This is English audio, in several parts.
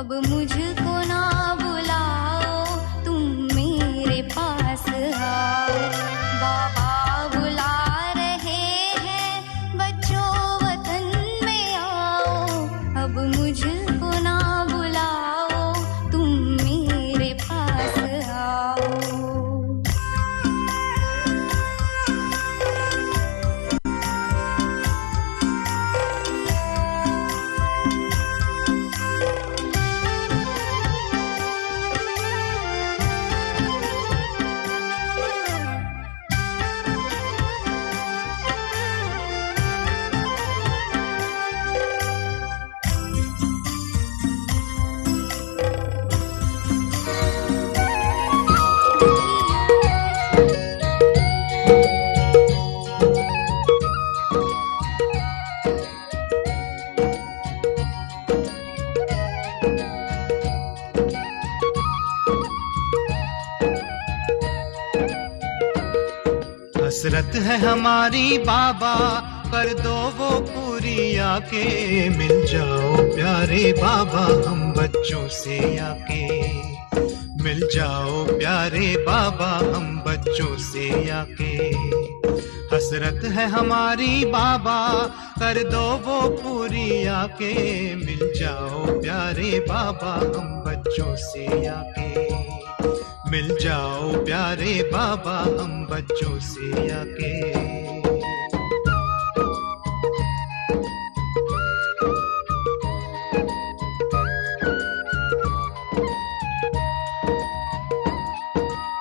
अब मुझको ना बुलाओ, तुम मेरे पास आओ। बाबा बुला रहे हैं, बच्चों वतन में आओ। अब मुझको ना बुलाओ, तुम मेरे पास आओ। हसरत है हमारी बाबा, कर दो वो पूरी आके। मिल जाओ प्यारे बाबा हम बच्चों से आके। मिल जाओ प्यारे बाबा हम बच्चों से आके। हसरत है हमारी बाबा, कर दो वो पूरी आके। मिल जाओ प्यारे बाबा हम बच्चों से आके। मिल जाओ प्यारे बाबा हम बच्चों से आके।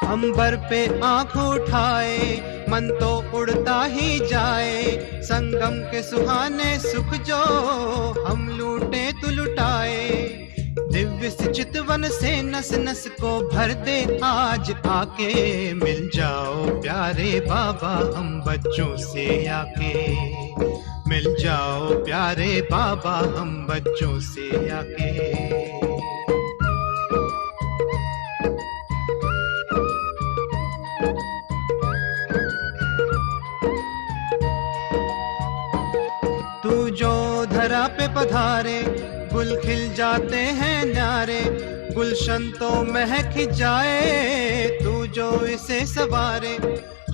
अंबर पे आंख उठाए, मन तो उड़ता ही जाए। संगम के सुहाने सुख जो हम लूटे तो लुटाए। दिव्य चितवन से नस नस को भर दे आज आके। मिल जाओ प्यारे बाबा हम बच्चों से आके। मिल जाओ प्यारे बाबा हम बच्चों से आके। तू जो धरा पे पधारे, गुल खिल जाते हैं न्यारे। गुलशन तो महक जाए, तू जो इसे सवारे।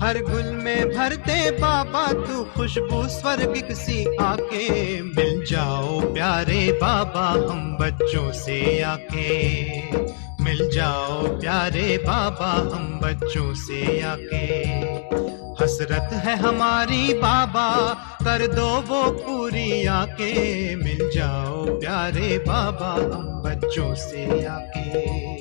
हर गुल में भरते बाबा तू खुशबू स्वर्गिक सी आके। मिल जाओ प्यारे बाबा हम बच्चों से आके। मिल जाओ प्यारे बाबा हम बच्चों से आके। हसरत है हमारी बाबा, कर दो वो पूरी आके। मिल जाओ प्यारे बाबा हम बच्चों से आके।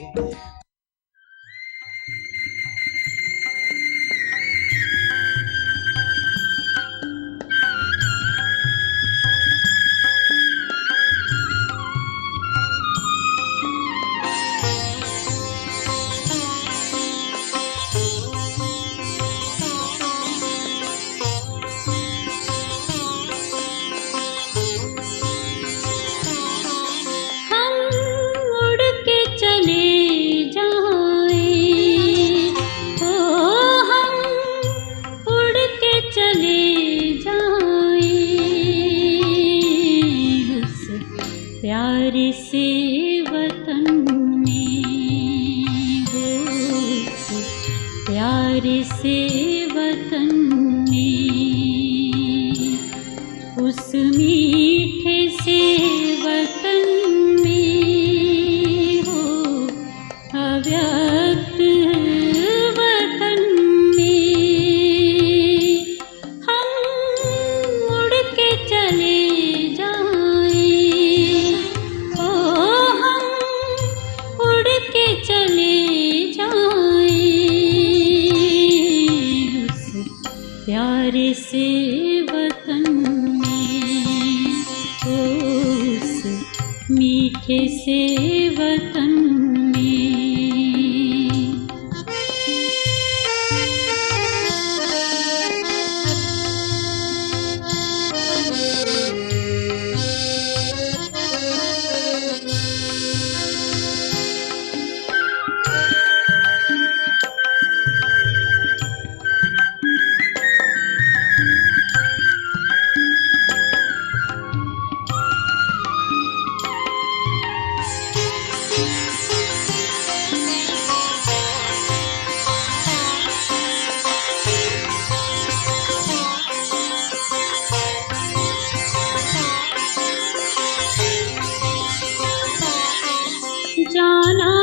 जाना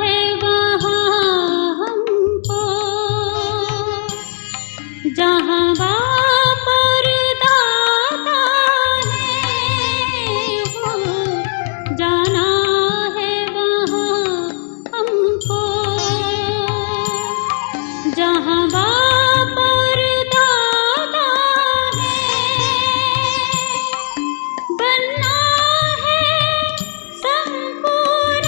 है वहाँ हमको, जहाँ बाप और दादा है, वो जाना है वहाँ हमको, जहाँ बाप और दादा है। बनना है संपूर्ण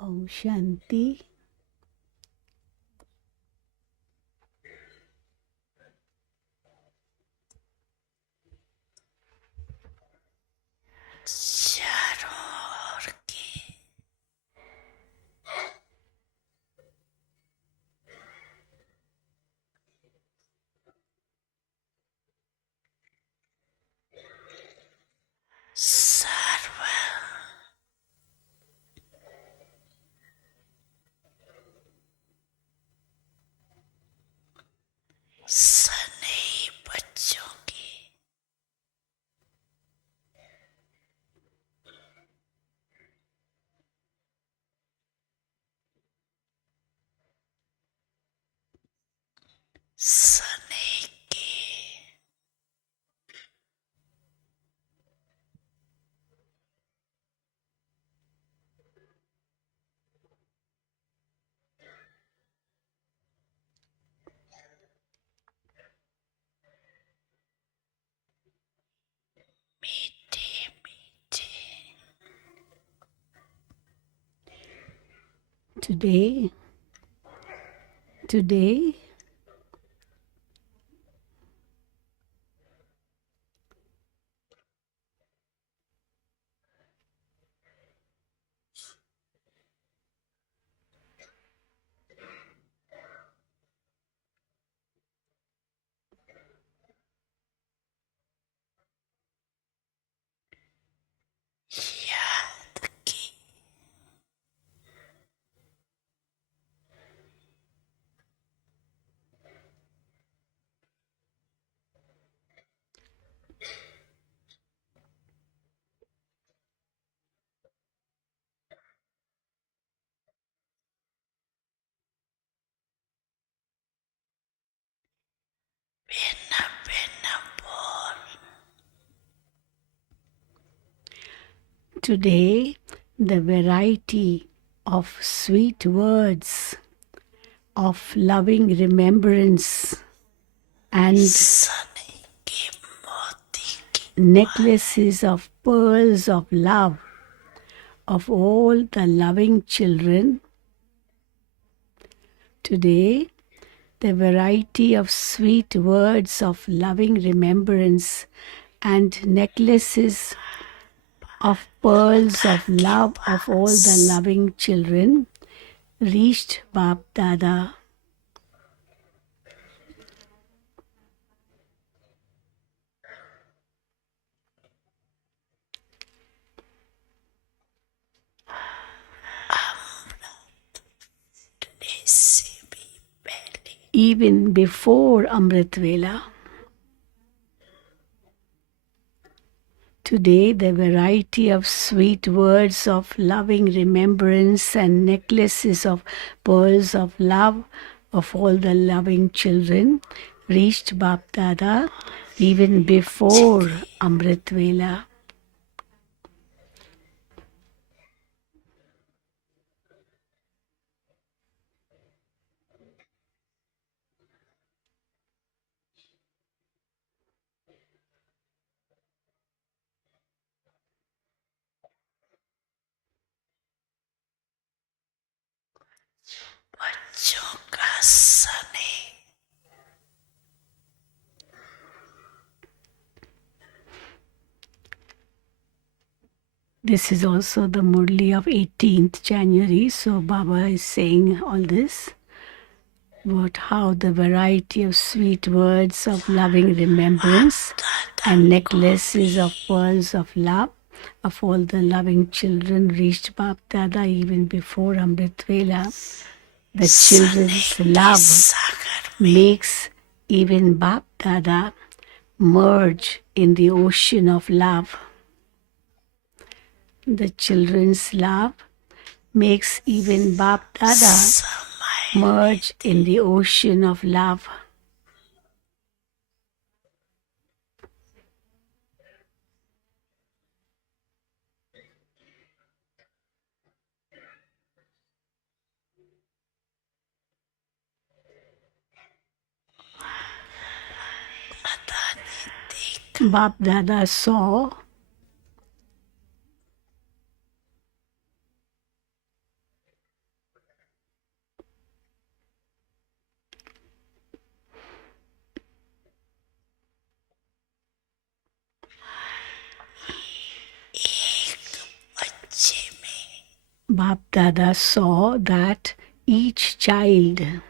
Om Shanti. Today, Today, the variety of sweet words, of loving remembrance, and necklaces of pearls of love of all the loving children. Today, the variety of sweet words of loving remembrance and necklaces of pearls of love of all the loving children reached Bap Dada. Even before Amrit Vela. Today, the variety of sweet words of loving remembrance and necklaces of pearls of love of all the loving children reached Bap Dada even before Amrit Vela. This is also the Murli of 18th January, so Baba is saying all this about how the variety of sweet words of loving remembrance and necklaces of pearls of love of all the loving children reached Bap Dada even before Amrit Vela. The children's love makes even Bap Dada merge in the ocean of love. The children's love makes even Bap Dada merge in the ocean of love. Bap Dada saw Bap Dada saw that each child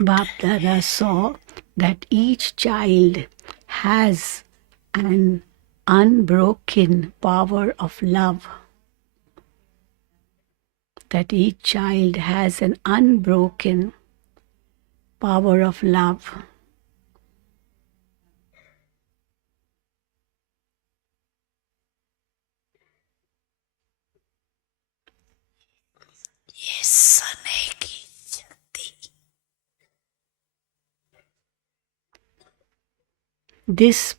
Bap Dada saw that each child has an unbroken power of love. That each child has an unbroken power of love. This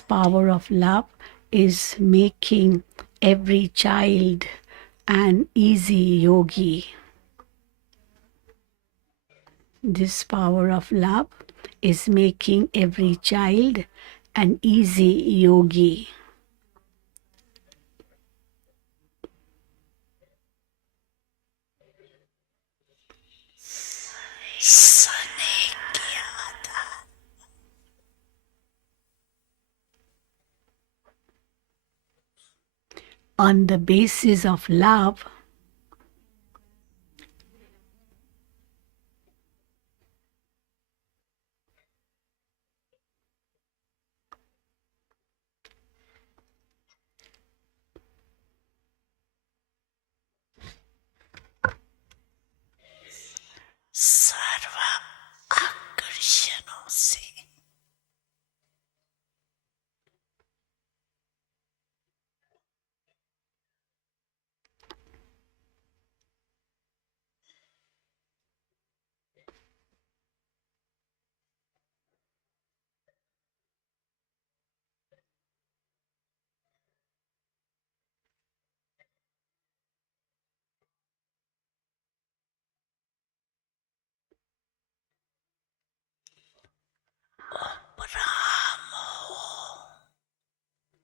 power of love is making every child an easy yogi. This power of love is making every child an easy yogi. On the basis of love,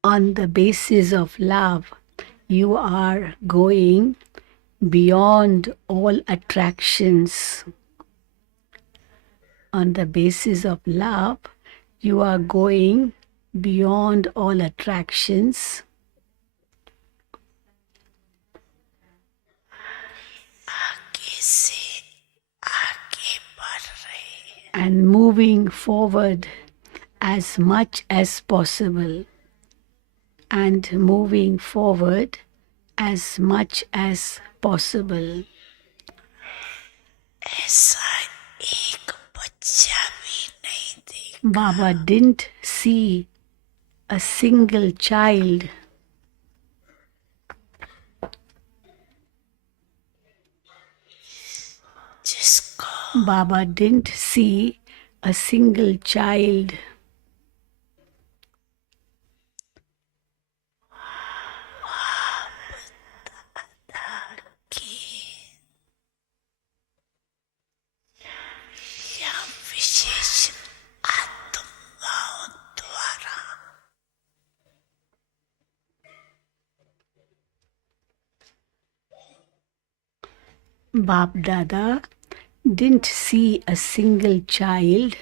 on the basis of love, you are going beyond all attractions. On the basis of love, you are going beyond all attractions. And moving forward as much as possible. And moving forward as much as possible. Baba didn't see a single child Baba didn't see a single child Bap Dada didn't see a single child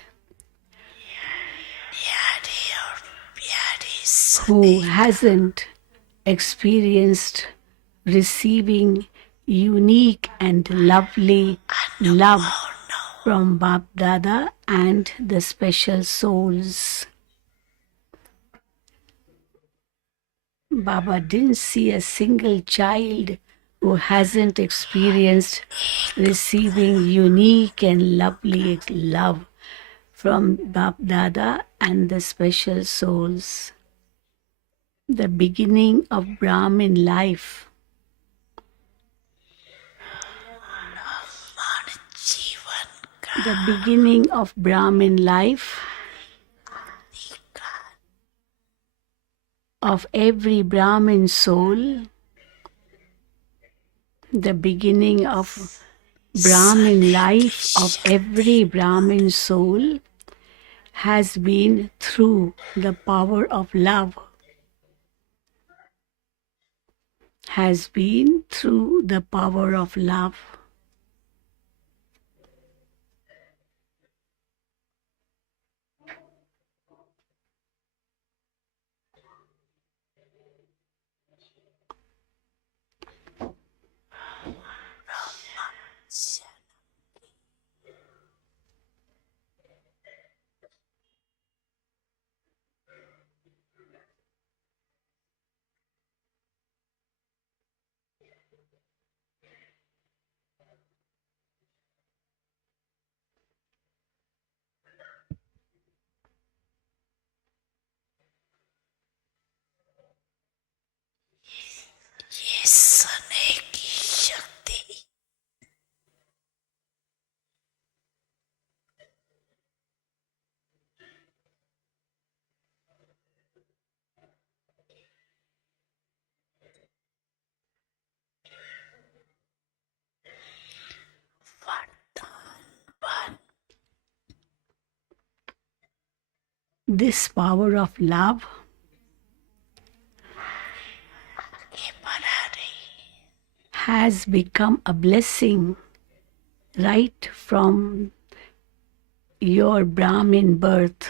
who hasn't experienced receiving unique and lovely love from Bap Dada and the special souls. Baba didn't see a single child who hasn't experienced receiving unique and lovely love from Bap Dada and the special souls. The beginning of Brahmin life. The beginning of Brahmin life of every Brahmin soul. The beginning of Brahmin life of every Brahmin soul has been through the power of love. Has been through the power of love. This power of love has become a blessing right from your Brahmin birth.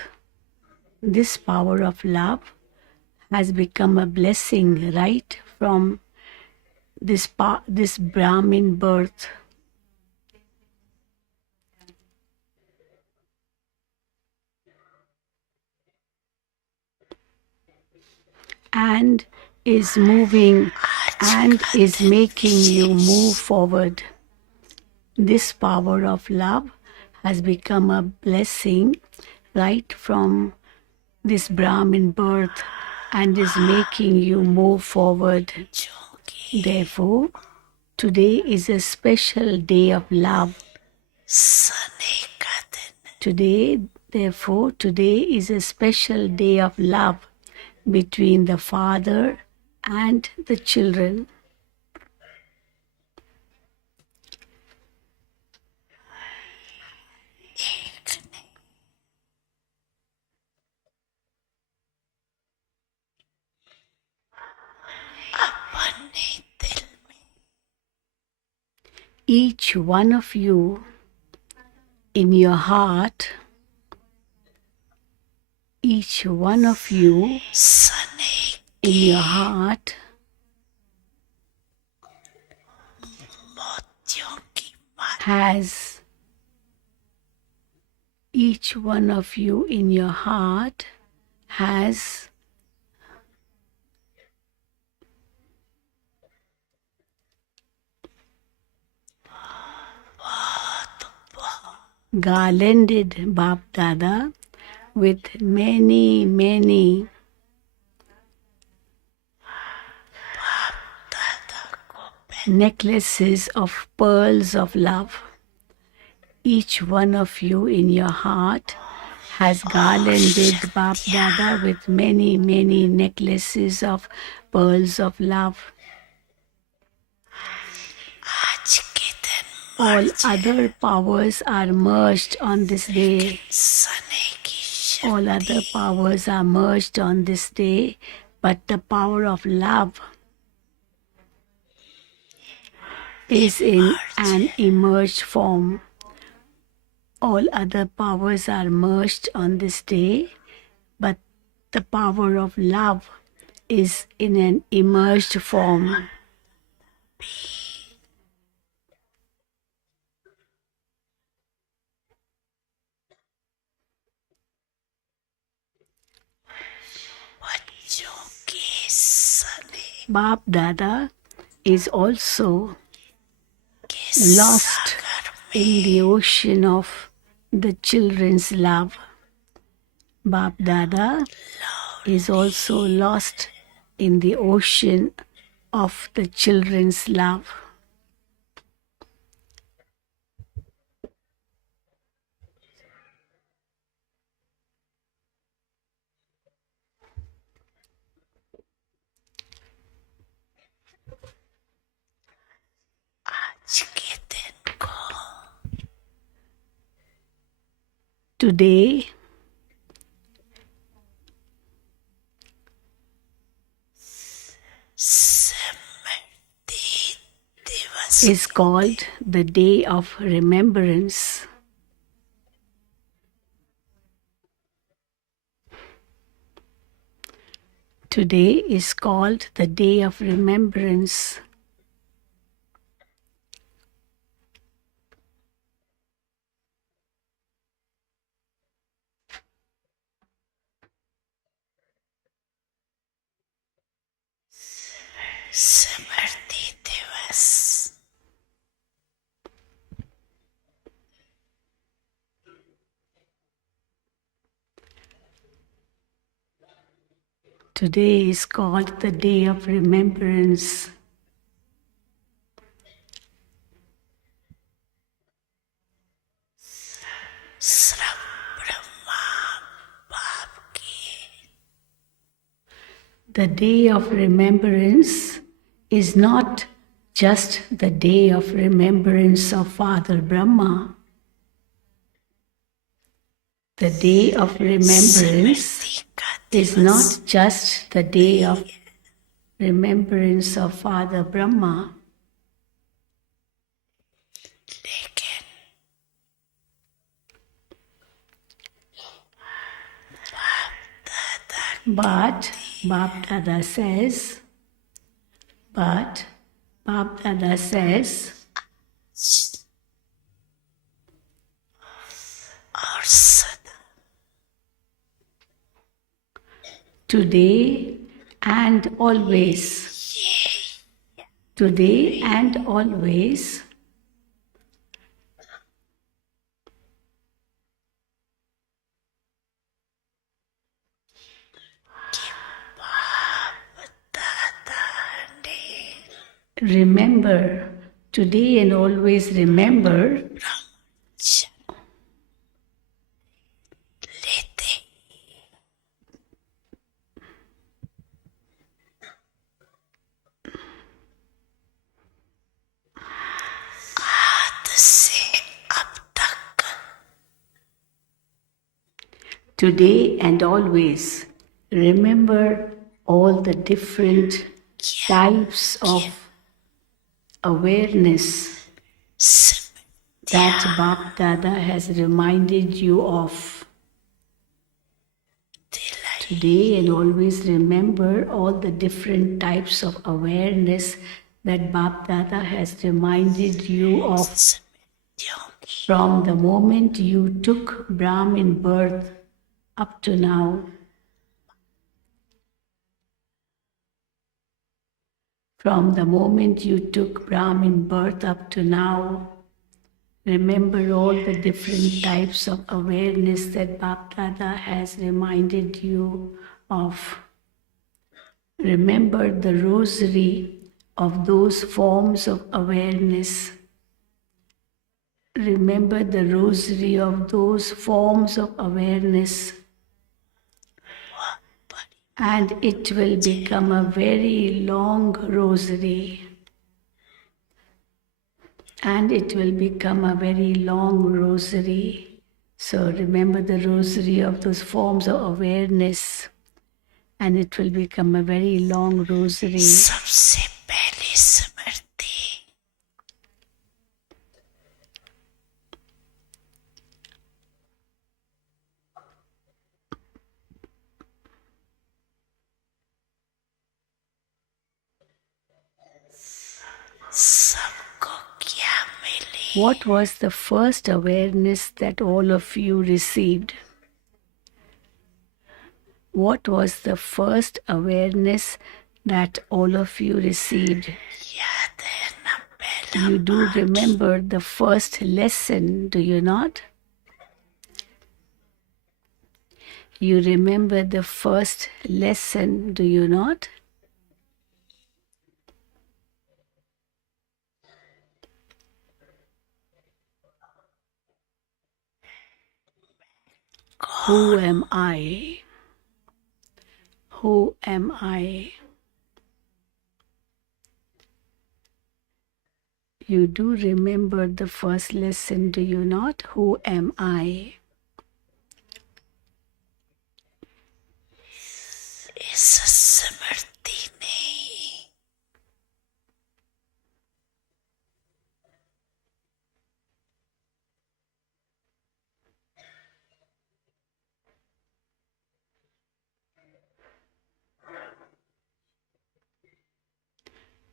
This power of love has become a blessing right from this Brahmin birth. And is moving and is making you move forward. This power of love has become a blessing right from this Brahmin birth and is making you move forward. Therefore, today is a special day of love. Today is a special day of love between the father and the children. Each one of you in your heart, each one of you in your heart has, each one of you in your heart has garlanded Bap Dada with many, many necklaces of pearls of love. Each one of you in your heart has garlanded Bap Dada with many, many necklaces of pearls of love. All other powers are merged on this day. All other powers are merged on this day, but the power of love is in an emerged form. All other powers are merged on this day, but the power of love is in an emerged form. Bap Dada is also lost in the ocean of the children's love. Bap Dada is also lost in the ocean of the children's love. Today is called the Day of Remembrance. Today is called the Day of Remembrance. Today is called the Day of Remembrance. The Day of Remembrance is not just the day of remembrance of Father Brahma. The Day of Remembrance is not just the day of remembrance of Father Brahma. But Bap Dada says, today and always, today and always, remember, today and always remember today and always remember all the different types of awareness that Bap Dada has reminded you of. Today and always remember all the different types of awareness that Bap Dada has reminded you of from the moment you took Brahmin birth up to now. From the moment you took Brahmin birth up to now, remember all the different types of awareness that Bap Dada has reminded you of. Remember the rosary of those forms of awareness. Remember the rosary of those forms of awareness. And it will become a very long rosary. And it will become a very long rosary. So remember the rosary of those forms of awareness. And it will become a very long rosary. What was the first awareness that all of you received? What was the first awareness that all of you received. You do remember the first lesson, do you not? You remember the first lesson, do you not? Who am I? Who am I? You do remember the first lesson, do you not? Who am I?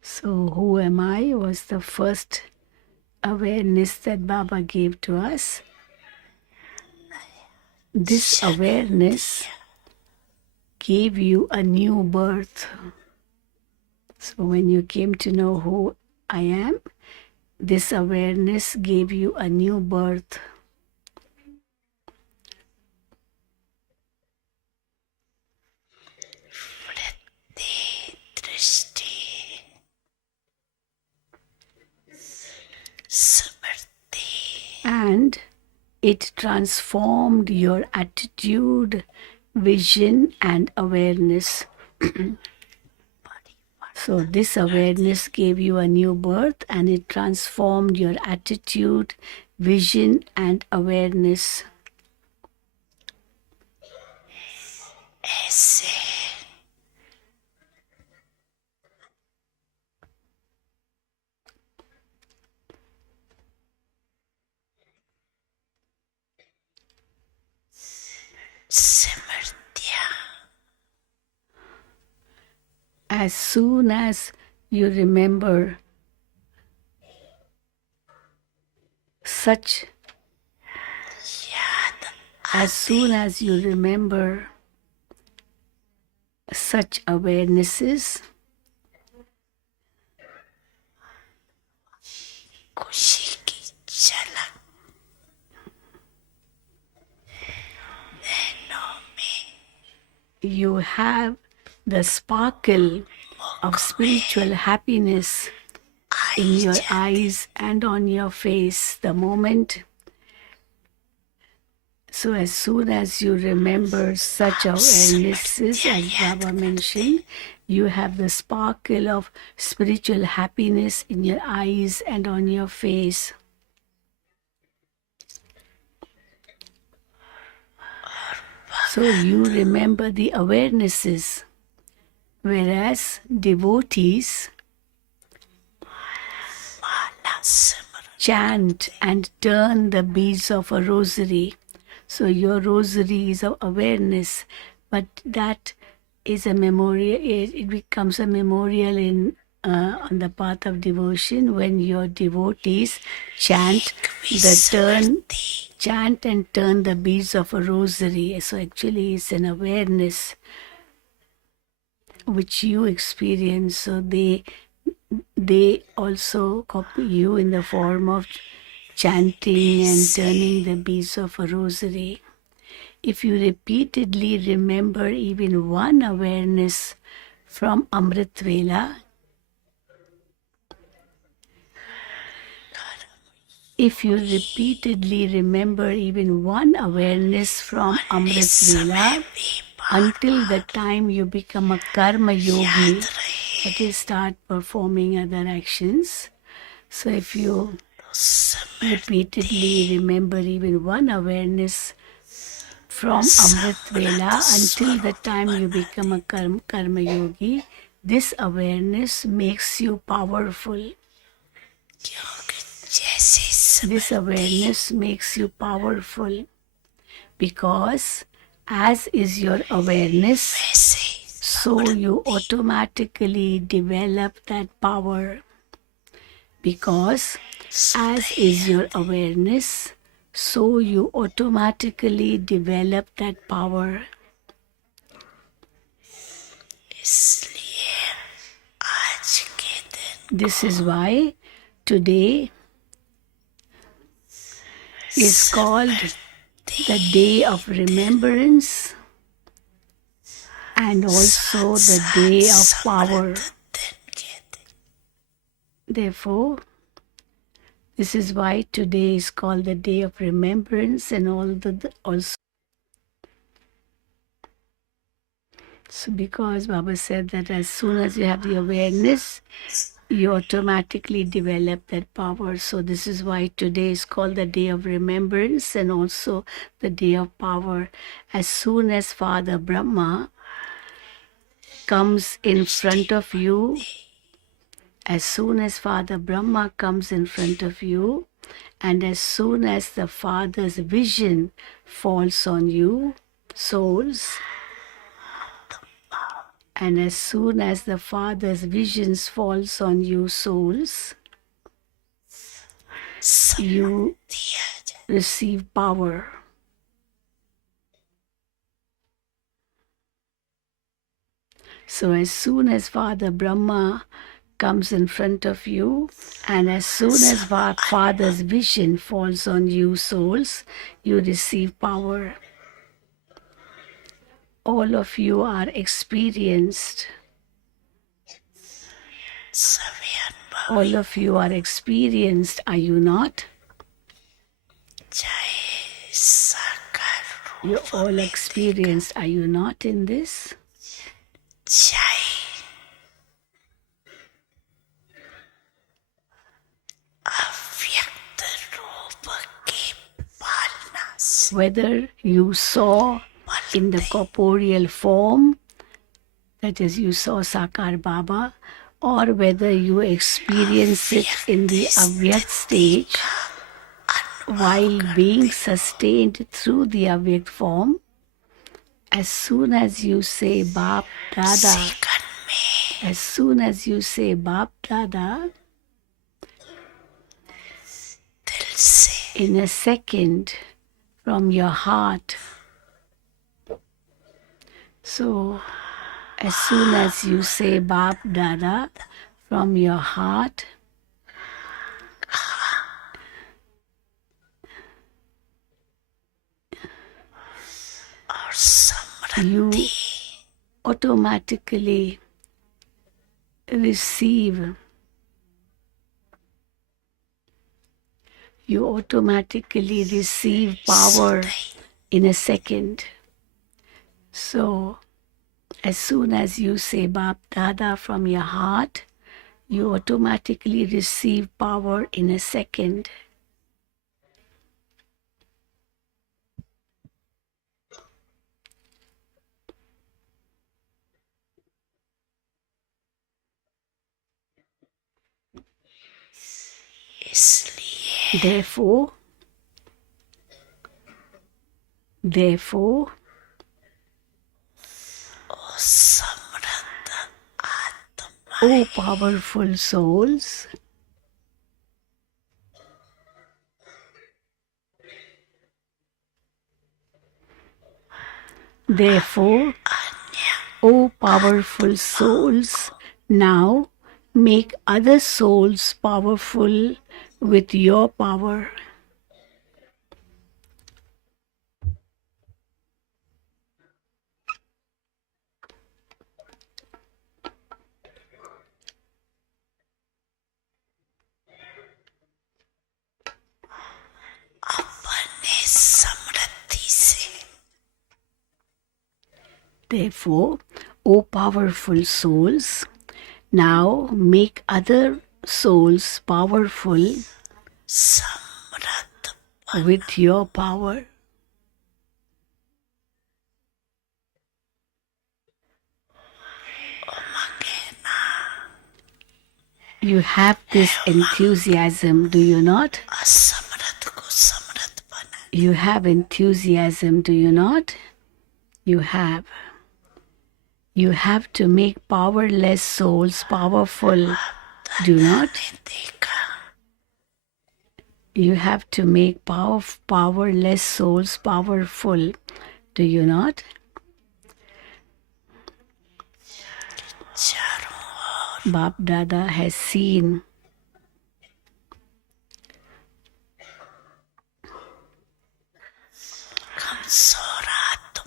So, who am I was the first awareness that Baba gave to us. This awareness gave you a new birth. So, when you came to know who I am, this awareness gave you a new birth. And it transformed your attitude, vision, and awareness. So this awareness gave you a new birth and it transformed your attitude, vision, and awareness. As soon as you remember such awarenesses, you have the sparkle of spiritual happiness in your eyes and on your face the moment. So as soon as you remember such awarenesses, as Baba mentioned, you have the sparkle of spiritual happiness in your eyes and on your face. So you remember the awarenesses, whereas devotees chant and turn the beads of a rosary. So your rosary is of awareness, but that is a memorial. It becomes a memorial on the path of devotion when your devotees chant and turn the beads of a rosary. So actually, it's an awareness which you experience. So they also copy you in the form of chanting and turning the beads of a rosary. If you repeatedly remember even one awareness from Amrit Vela, until the time you become a karma yogi, that is, start performing other actions. So if you repeatedly remember even one awareness from Amrit Vela until the time you become a karma yogi, this awareness makes you powerful. This awareness makes you powerful because as is your awareness, so you automatically develop that power. Because as is your awareness, so you automatically develop that power. This is why today is called the day of remembrance and also the day of power. Therefore, this is why today is called the day of remembrance and also. So because Baba said that as soon as you have the awareness, you automatically develop that power. So this is why today is called the day of remembrance and also the day of power. As soon as Father Brahma comes in front of you, as soon as Father Brahma comes in front of you, and as soon as the Father's vision falls on you, souls, and as soon as the Father's visions falls on you, souls, you receive power. So as soon as Father Brahma comes in front of you, and as soon as Father's vision falls on you, souls, you receive power. All of you are experienced. All of you are experienced, are you not? You're all experienced, are you not in this? Whether you saw in the corporeal form, that is, you saw Sakar Baba, or whether you experience it in the Avyakt stage while being sustained through the Avyakt form, as soon as you say Bap Dada, as soon as you say Bap Dada, in a second from your heart. So, as soon as you say Bap Dada from your heart, you automatically receive. You automatically receive power in a second. So, as soon as you say Bap Dada from your heart, you automatically receive power in a second. Therefore, O powerful souls, therefore, O powerful souls, now make other souls powerful with your power. Therefore, O powerful souls, now make other souls powerful with your power. You have this enthusiasm, do you not? You have enthusiasm, do you not? You have. You have to make powerless souls powerful, do not? You have to make powerless souls powerful, do you not? Bap Dada has seen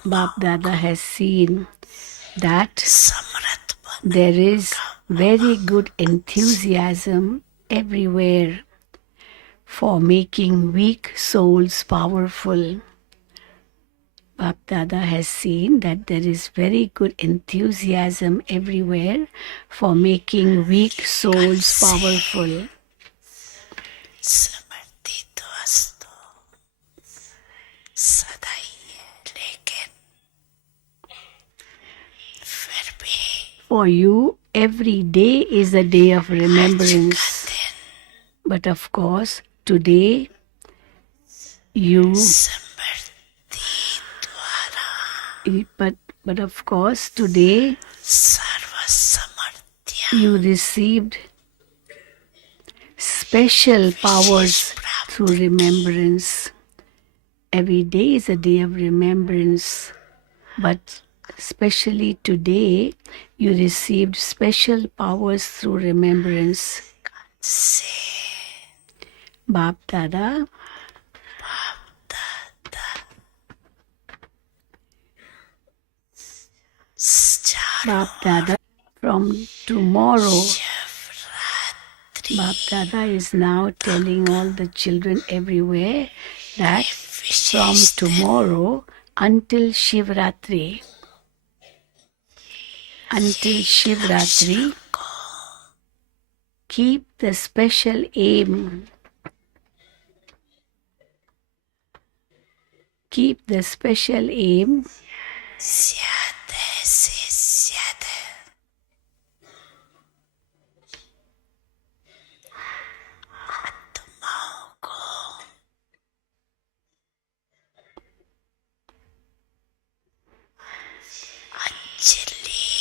Bap Dada has seen that there is very good enthusiasm everywhere for making weak souls powerful. Bap Dada has seen that there is very good enthusiasm everywhere for making weak souls powerful. For you, every day is a day of remembrance. But of course, today you but of course today you received special powers through remembrance. Every day is a day of remembrance, but especially today you received special powers through remembrance. Bap Dada from tomorrow, Bap Dada is now telling all the children everywhere that from tomorrow until Shivratri, keep the special aim. Keep the special aim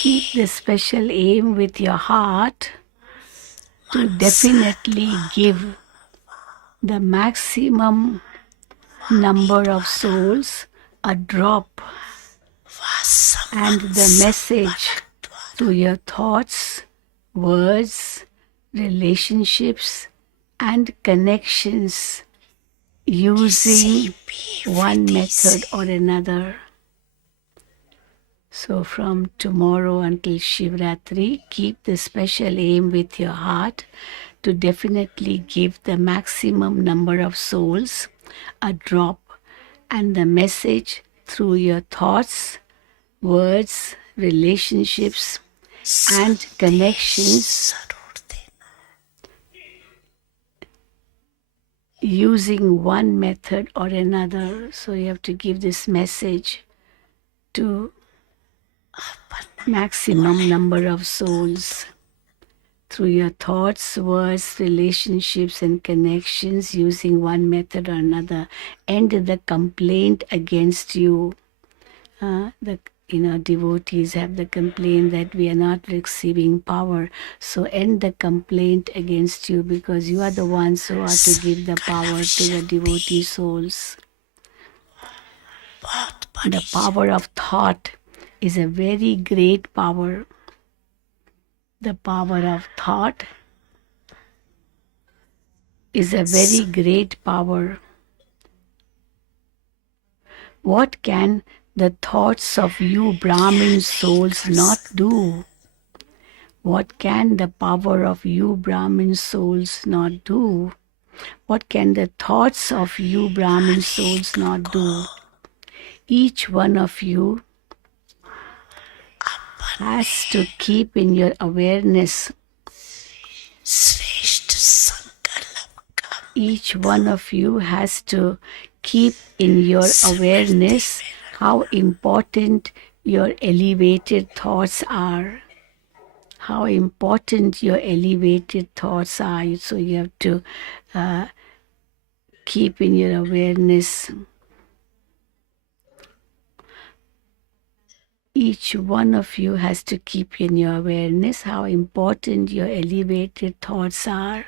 keep the special aim with your heart to definitely give the maximum number of souls a drop and the message through your thoughts, words, relationships and connections using one method or another. So from tomorrow until Shivratri, keep the special aim with your heart to definitely give the maximum number of souls a drop and the message through your thoughts, words, relationships and connections using one method or another. So you have to give this message to maximum number of souls through your thoughts, words, relationships and connections using one method or another. End the complaint against you. Devotees have the complaint that we are not receiving power. So end the complaint against you because you are the ones who are to give the power to the devotee souls. The power of thought is a very great power. The power of thought is a very great power. What can the thoughts of you Brahmin souls not do? What can the power of you Brahmin souls not do? What can the thoughts of you Brahmin souls not do? Each one of you has to keep in your awareness. Each one of you has to keep in your awareness how important your elevated thoughts are. How important your elevated thoughts are. So you have to keep in your awareness. Each one of you has to keep in your awareness how important your elevated thoughts are.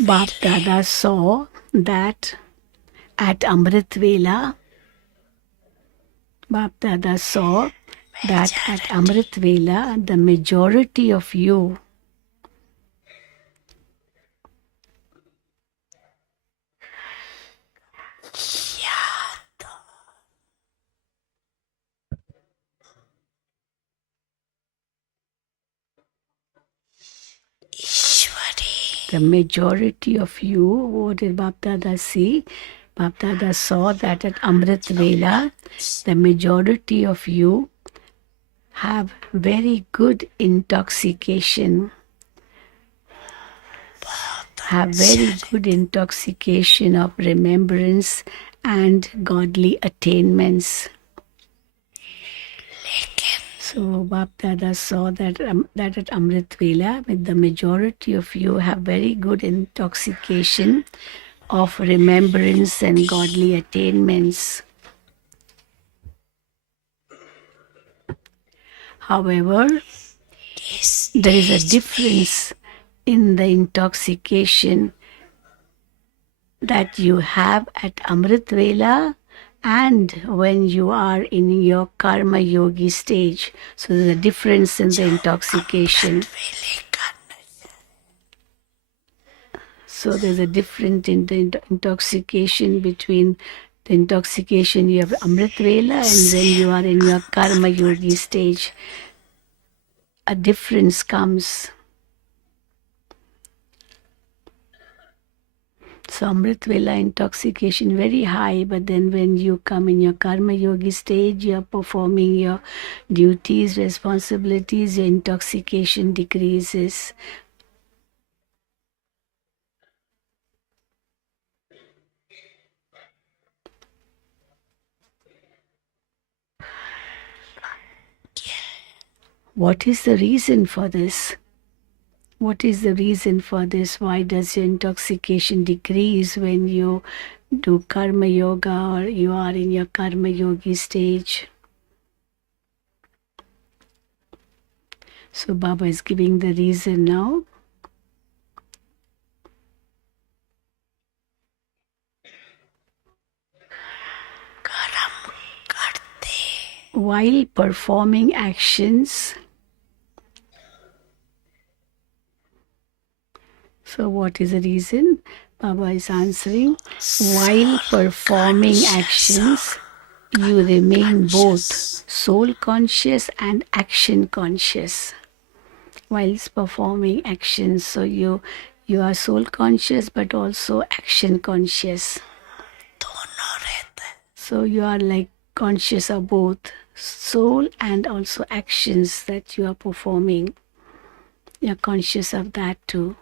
Bap Dada saw that at Amrit Vela, Bap Dada saw that at Amrit Vela, the majority of you what did Bap Dada see? Bap Dada saw that at Amrit Vela, the majority of you have very good intoxication, of remembrance and godly attainments. So Bap Dada saw that at Amrit Vela, with the majority of you have very good intoxication of remembrance and godly attainments. However, there is a difference in the intoxication that you have at Amrit Vela and when you are in your Karma Yogi stage. So there's a difference in the intoxication. So there's a difference in the intoxication between the intoxication you have Amrit Vela and when you are in your Karma Yogi stage. A difference comes. So Amrit Vela intoxication very high, but then when you come in your Karma Yogi stage, you are performing your duties, responsibilities, your intoxication decreases. What is the reason for this? What is the reason for this? Why does your intoxication decrease when you do Karma Yoga or you are in your Karma Yogi stage? So Baba is giving the reason now. While performing actions, so what is the reason? Baba is answering, while performing actions, you remain both soul conscious and action conscious. Whilst performing actions, so you are soul conscious but also action conscious. So you are like conscious of both soul and also actions that you are performing. You are conscious of that too.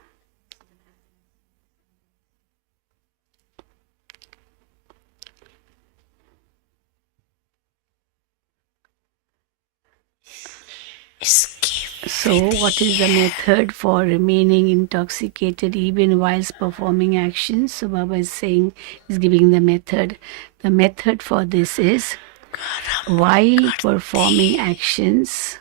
So what is the method for remaining intoxicated even whilst performing actions? So Baba is saying, is giving the method. The method for this is, while performing actions,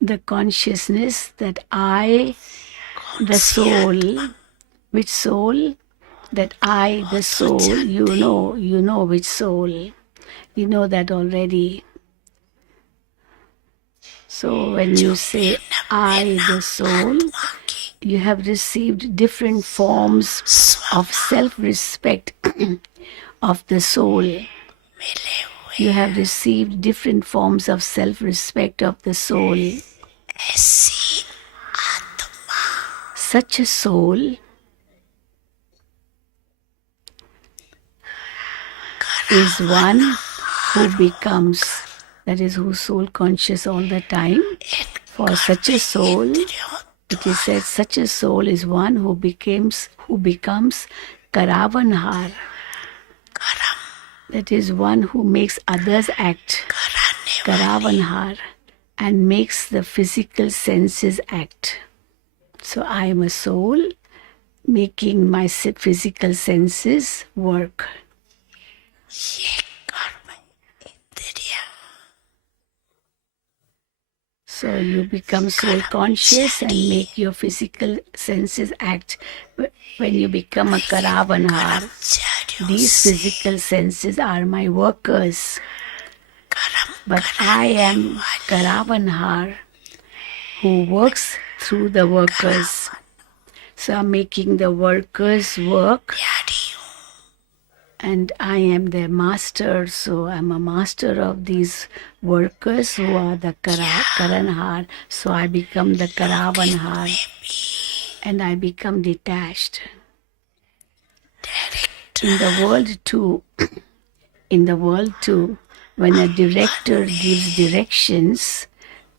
the consciousness that I, the soul, which soul? That I, the soul, you know which soul. You know that already. So when you say I, the soul, you have received different forms of self-respect of the soul. You have received different forms of self-respect of the soul. Such a soul is one who becomes, that is, who's soul conscious all the time. For such a soul, it is said, such a soul is one who becomes Karavanhar. That is, one who makes others act, Karavanhar, and makes the physical senses act. So I am a soul making my physical senses work. So you become soul conscious and make your physical senses act. When you become a Karavanhar, these physical senses are my workers. But I am Karavanhar who works through the workers. So I'm making the workers work. And I am their master, so I'm a master of these workers who are the Karanhar. So I become the Karavanhar and I become detached. In the world too, when a director gives directions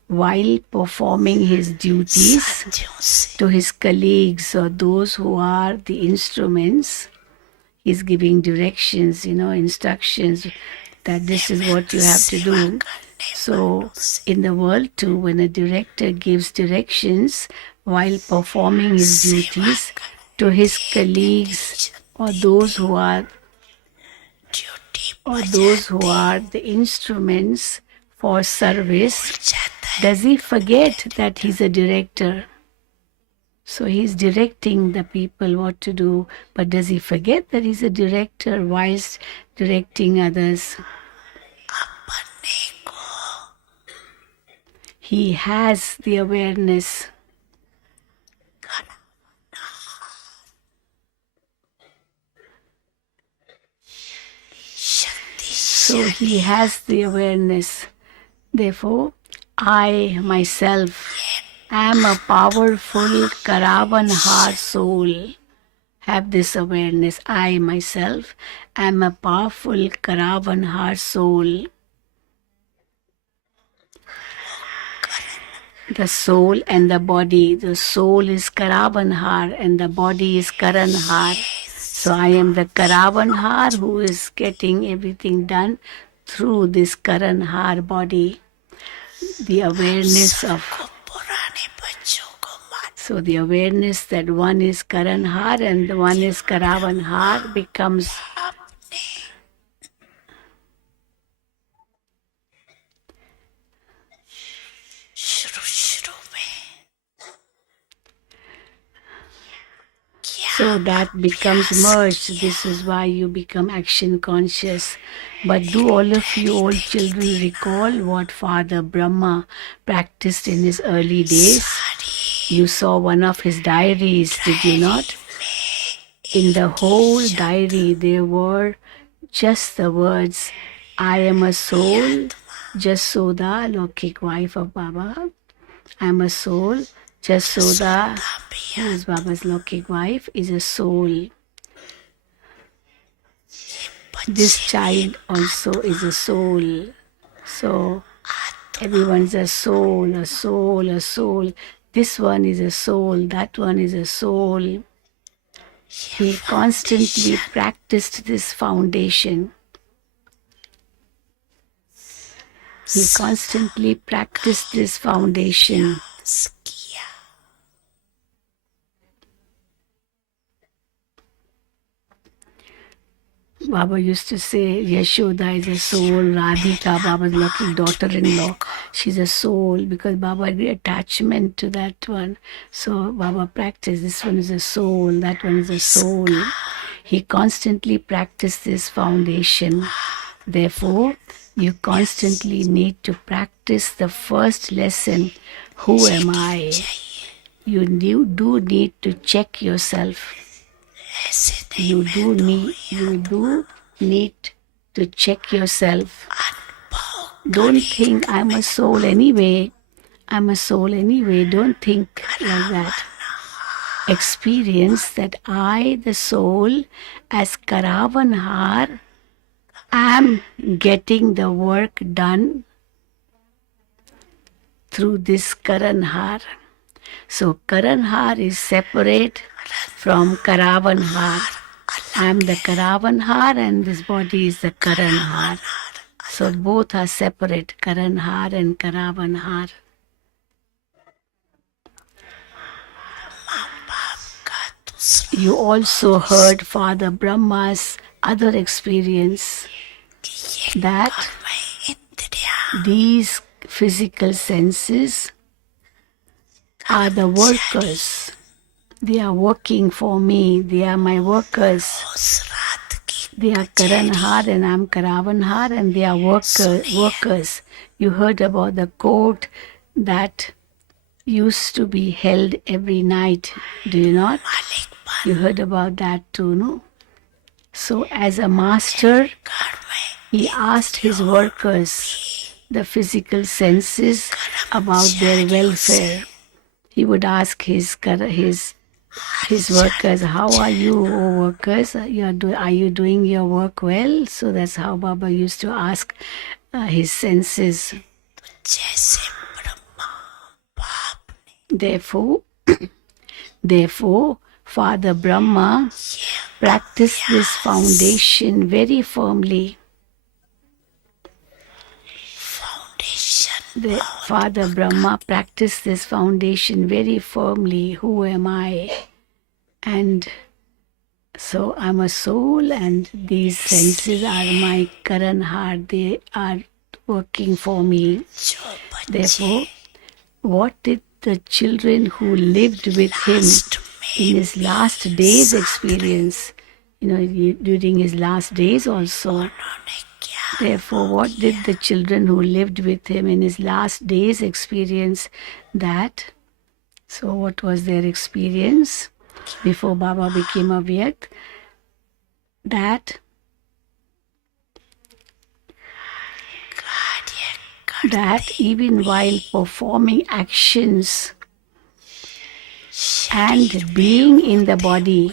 while performing his duties to his colleagues or those who are the instruments, he's giving directions, instructions that this is what you have to do. So in the world too, when a director gives directions while performing his duties to his colleagues or those who are the instruments for service, does he forget that he's a director? So he's directing the people what to do, but does he forget that he's a director whilst directing others? He has the awareness. So he has the awareness. Therefore, I myself am a powerful Karavanhar soul. Have this awareness. I myself am a powerful Karavanhar soul. The soul and the body. The soul is Karavanhar and the body is Karanhar. So I am the Karavanhar who is getting everything done through this Karanhar body. The awareness of... So the awareness that one is Karanhar and one is Karavanhar becomes... So that becomes merged. This is why you become action conscious. But do all of you old children recall what Father Brahma practiced in his early days? You saw one of his diaries, did you not? In the whole diary there were just the words, I am a soul, Jasoda, Lokik wife of Baba. I am a soul. Jasoda, who is Baba's Lokik wife, is a soul. This child also is a soul. So everyone's a soul, a soul, a soul. This one is a soul, that one is a soul. He constantly practiced this foundation. He constantly practiced this foundation. Baba used to say Yashoda is a soul, Radhika, Baba's lucky daughter-in-law, she's a soul because Baba had attachment to that one. So Baba practiced, this one is a soul, that one is a soul. He constantly practiced this foundation. Therefore, you constantly need to practice the first lesson, who am I? You do need to check yourself. You do need to check yourself. Don't think I'm a soul anyway. I'm a soul anyway. Don't think like that. Experience that I, the soul, as Karavanhar, am getting the work done through this Karanhar. So Karanhar is separate from Karavanhar. I am the Karavanhar and this body is the Karanhar. So both are separate, Karanhar and Karavanhar. You also heard Father Brahma's other experience, that these physical senses are the workers. They are working for me. They are my workers. They are Karanhar and I'm Karavanhar, and they are workers. You heard about the court that used to be held every night, do you not? You heard about that too, no? So as a master, he asked his workers, the physical senses, about their welfare. He would ask his workers, how are you, oh workers? Are you doing your work well? So that's how Baba used to ask his senses. Therefore, Father Brahma practiced this foundation very firmly. Father Brahma practiced this foundation very firmly. Who am I? And so I'm a soul, and these senses are my Karanhar. They are working for me. Therefore, what did the children who lived with him in his last days experience? During his last days also. Therefore, what did the children who lived with him in his last days experience? So what was their experience before Baba became Avyakt? That even while performing actions and being in the body,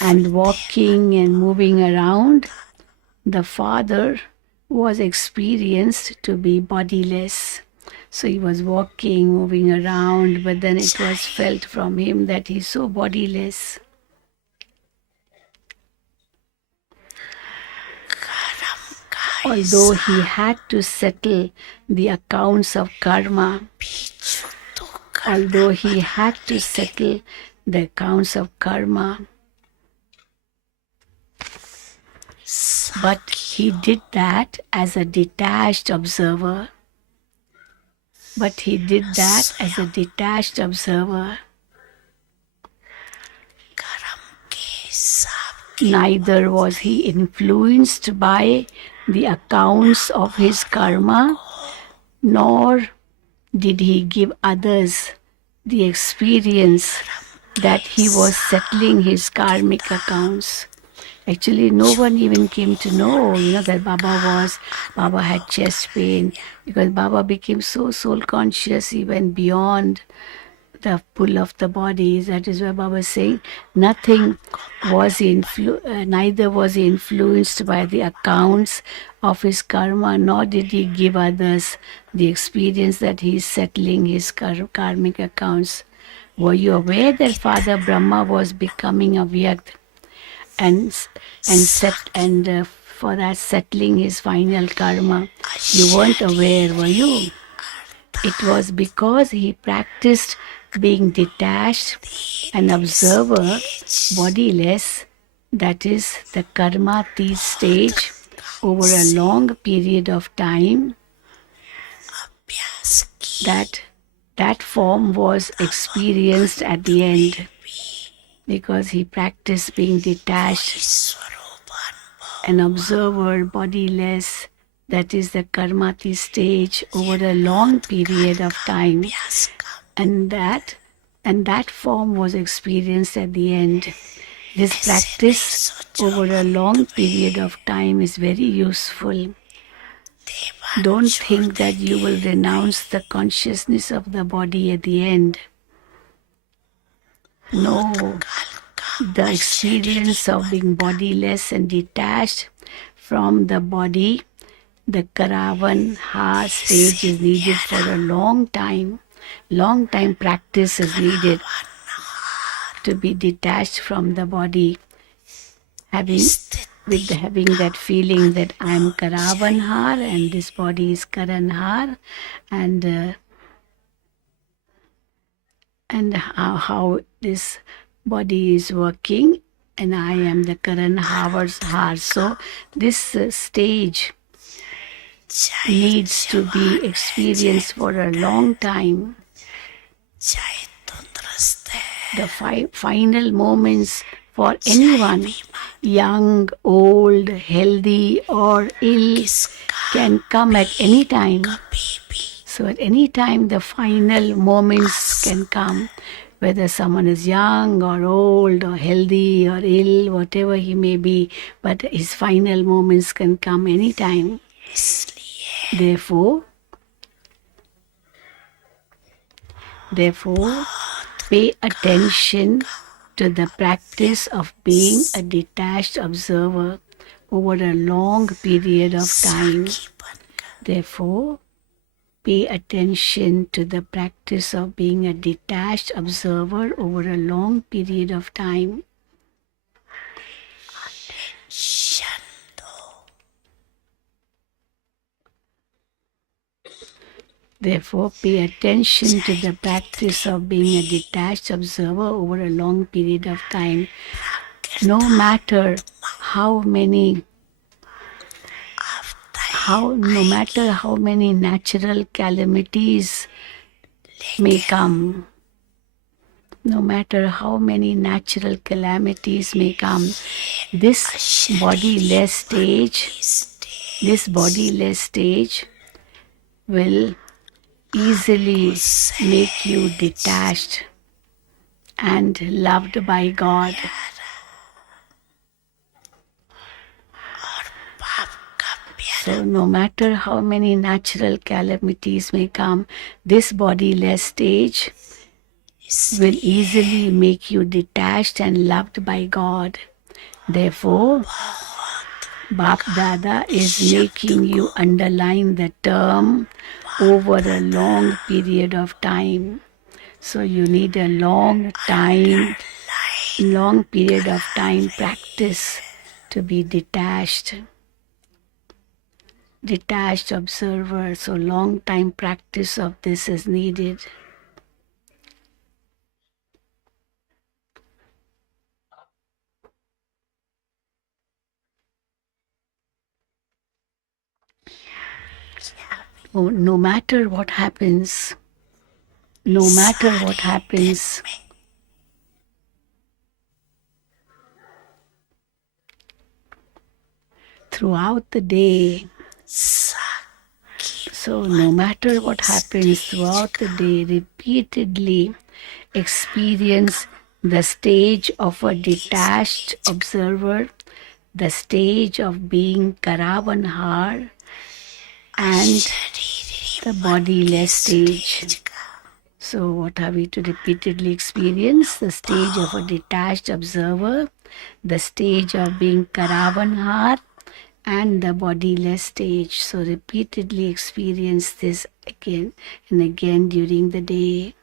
and walking and moving around, the Father was experienced to be bodiless. So he was walking, moving around, but then it was felt from him that he's so bodiless. Although he had to settle the accounts of karma, but he did that as a detached observer. Neither was he influenced by the accounts of his karma, nor did he give others the experience that he was settling his karmic accounts. Actually, no one even came to know, that Baba had chest pain, because Baba became so soul conscious, he went beyond the pull of the body. That is why Baba is saying, neither was he influenced by the accounts of his karma, nor did he give others the experience that he is settling his karmic accounts. Were you aware that Father Brahma was becoming Avyakt and for that settling his final karma? You weren't aware, were you? It was because he practiced being detached, an observer, bodiless, that is the karma-tit stage, over a long period of time, that form was experienced at the end, because he practiced being detached, an observer, bodiless, that is the karma-tit stage, over a long period of time, and that form was experienced at the end. This practice over a long period of time is very useful. Don't think that you will renounce the consciousness of the body at the end. No, the experience of being bodiless and detached from the body, the Karavanhar stage, is needed for a long time. Long time practice is needed. to be detached from the body, having that feeling that I'm Karavanhar and this body is Karanhar, and how this body is working, and I am the Karanhar. So this stage needs to be experienced for a long time. The final moments for anyone, young, old, healthy, or ill, can come at any time. So at any time, the final moments can come, whether someone is young or old or healthy or ill, whatever he may be, but his final moments can come anytime. Therefore, pay attention to the practice of being a detached observer over a long period of time. Therefore, pay attention to the practice of being a detached observer over a long period of time. Therefore, pay attention to the practice of being a detached observer over a long period of time. No matter how many natural calamities may come, this bodiless stage will easily make you detached and loved by God. So no matter how many natural calamities may come, this bodiless stage will easily make you detached and loved by God. Therefore, Bap Dada is making you underline the term over a long period of time. So you need a long period of time practice to be detached observer. So long time practice of this is needed. No matter what happens, throughout the day, so no matter what happens throughout the day, repeatedly experience the stage of a detached observer, the stage of being Karavanhar, and the bodiless stage. So what are we to repeatedly experience? The stage of a detached observer, the stage of being Karavanhar, and the bodiless stage. So repeatedly experience this again and again during the day.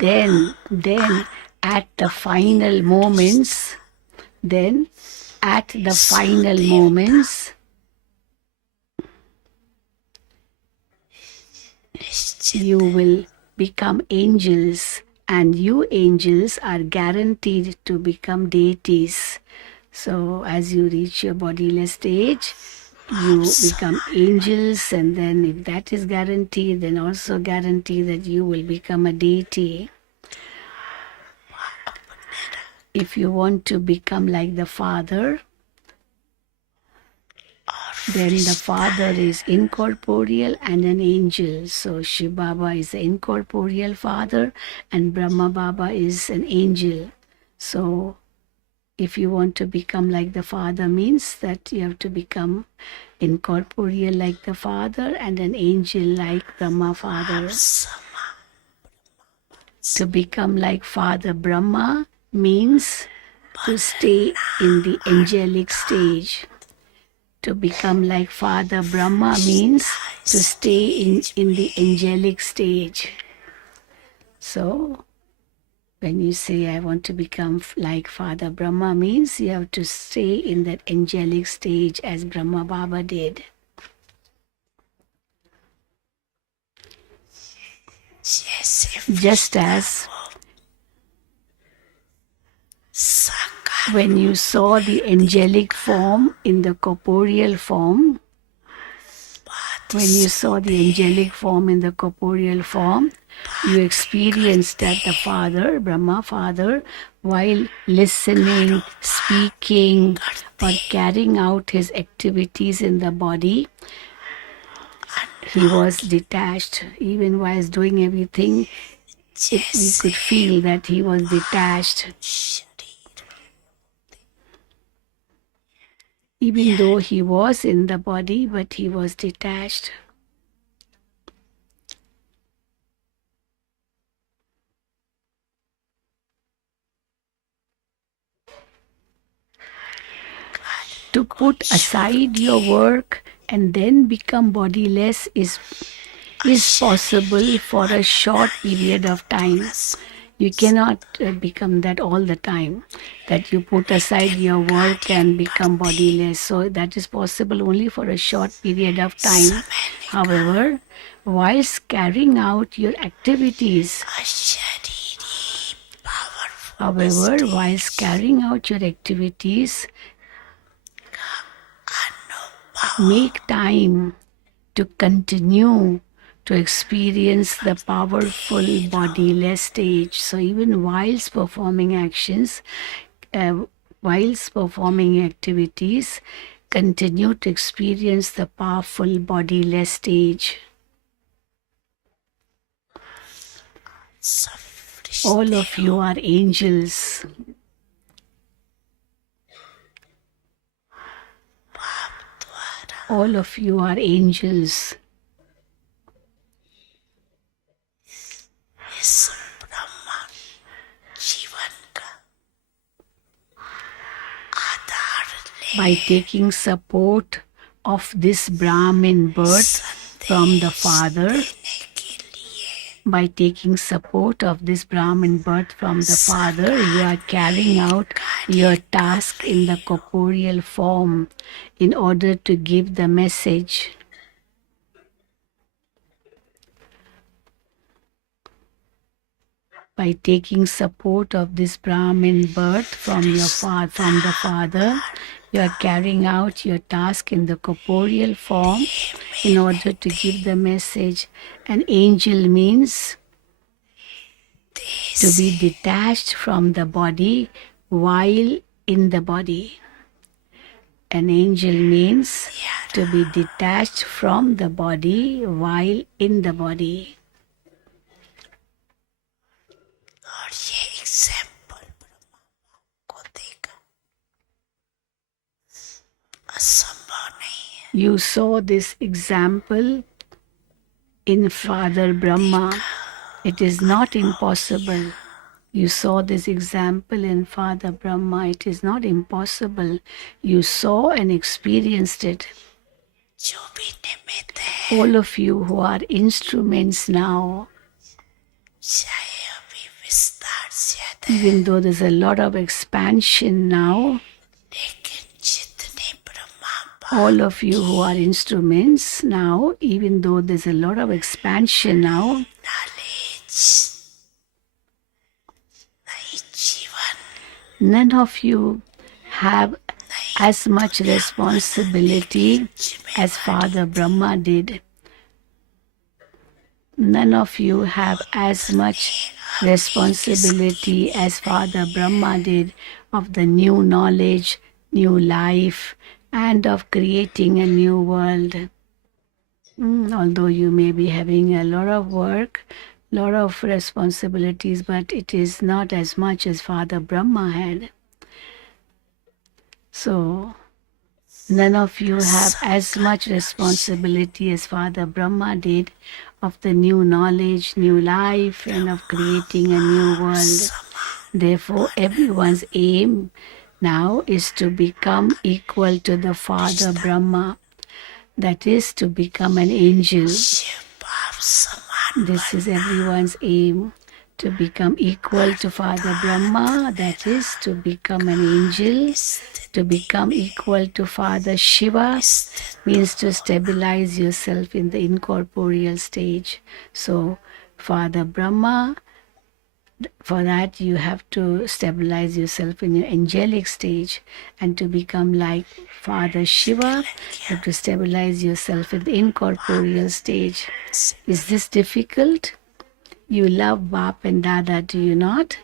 Then at the final moments, you will become angels, and you angels are guaranteed to become deities. So as you reach your bodiless stage, you become angels, and then if that is guaranteed, then also guarantee that you will become a deity. If you want to become like the Father, then the Father is incorporeal and an angel. So Shiv Baba is the incorporeal Father and Brahma Baba is an angel. So if you want to become like the Father, means that you have to become incorporeal like the Father and an angel like Brahma Father. To become like Father Brahma means to stay in the angelic stage. To become like Father Brahma means to stay in the angelic stage. So, when you say, I want to become like Father Brahma, means you have to stay in that angelic stage as Brahma Baba did. Just as when you saw the angelic form in the corporeal form, you experienced that the Father, Brahma Father, while listening, speaking, or carrying out his activities in the body, he was detached. Even while doing everything, we could feel that he was detached. Even though he was in the body, but he was detached. To put aside your work and then become bodiless is possible for a short period of time. You cannot become that all the time, that you put aside your work and become bodiless. So that is possible only for a short period of time. However, whilst carrying out your activities, make time to continue to experience the powerful bodiless stage. So even whilst performing actions, whilst performing activities, continue to experience the powerful bodiless stage. All of you are angels. All of you are angels. By taking support of this Brahmin birth from the Father, you are carrying out your task in the corporeal form in order to give the message. By taking support of this Brahmin birth from the Father, you are carrying out your task in the corporeal form in order to give the message. An angel means to be detached from the body while in the body. An angel means to be detached from the body while in the body. You saw this example in Father Brahma. It is not impossible. You saw this example in Father Brahma. It is not impossible. You saw and experienced it. All of you who are instruments now, even though there's a lot of expansion now, all of you who are instruments now, even though there's a lot of expansion now, none of you have as much responsibility as Father Brahma did. None of you have as much responsibility as Father Brahma did of the new knowledge, new life, and of creating a new world. Although you may be having a lot of work, lot of responsibilities, but it is not as much as Father Brahma had. So, none of you have as much responsibility as Father Brahma did of the new knowledge, new life, and of creating a new world. Therefore, everyone's aim now is to become equal to the Father Brahma, that is to become an angel. This is everyone's aim, to become equal to Father Brahma, that is to become an angel. To become equal to Father Shiva means to stabilize yourself in the incorporeal stage. So, Father Brahma, for that you have to stabilize yourself in your angelic stage, and to become like Father Shiva, you have to stabilize yourself in the incorporeal stage. Is this difficult? You love Bap and Dada, do you not?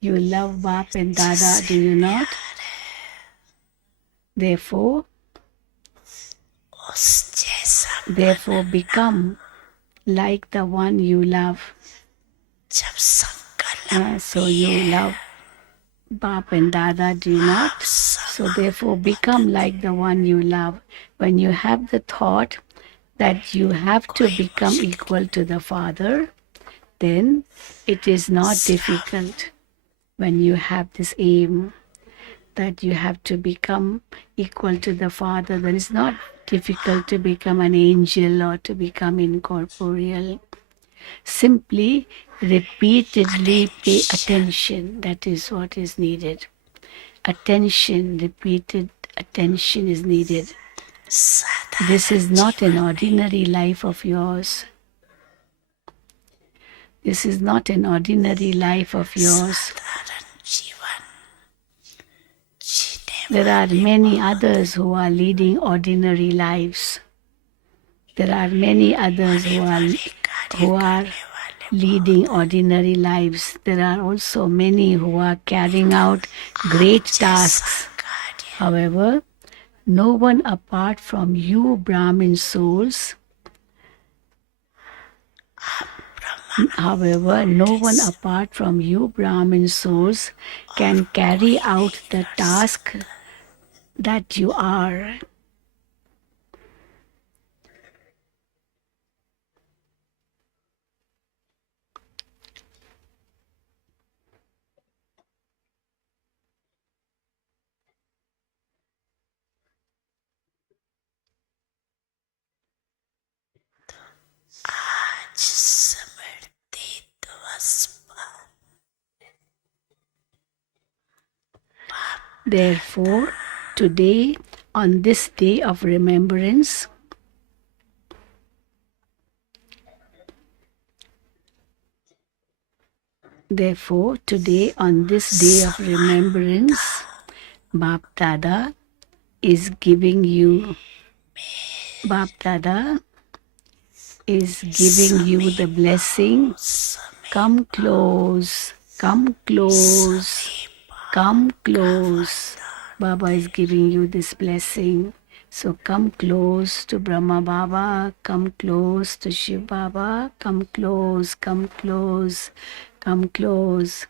You love Bap and Dada, do you not? Therefore, become like the one you love. So you love Bap and Dada, do you not? So therefore become like the one you love. When you have the thought that you have to become equal to the Father, then it is not difficult. When you have this aim that you have to become equal to the Father, then it's not difficult to become an angel or to become incorporeal. Simply, repeatedly pay attention. That is what is needed. Attention, repeated attention is needed. This is not an ordinary life of yours. This is not an ordinary life of yours. There are many others who are leading ordinary lives. There are many others who are leading ordinary lives. There are also many who are carrying out great tasks. However, no one apart from you, Brahmin souls, can carry out the task that you are. Therefore, today, on this day of remembrance, Bap Dada is giving you the blessing. Come close, come close, come close. Baba is giving you this blessing. So come close to Brahma Baba, come close to Shiv Baba, come close, come close, come close.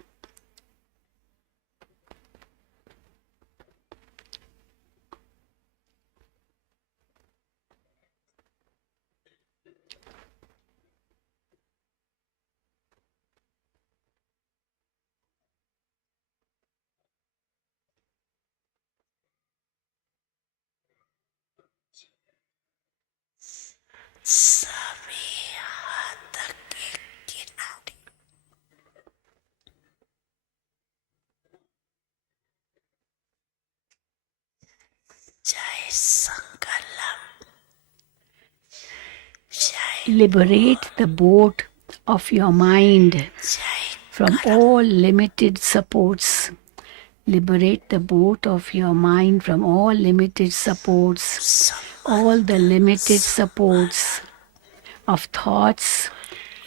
Liberate the boat of your mind from all limited supports. Liberate the boat of your mind from all limited supports. All the limited supports of thoughts,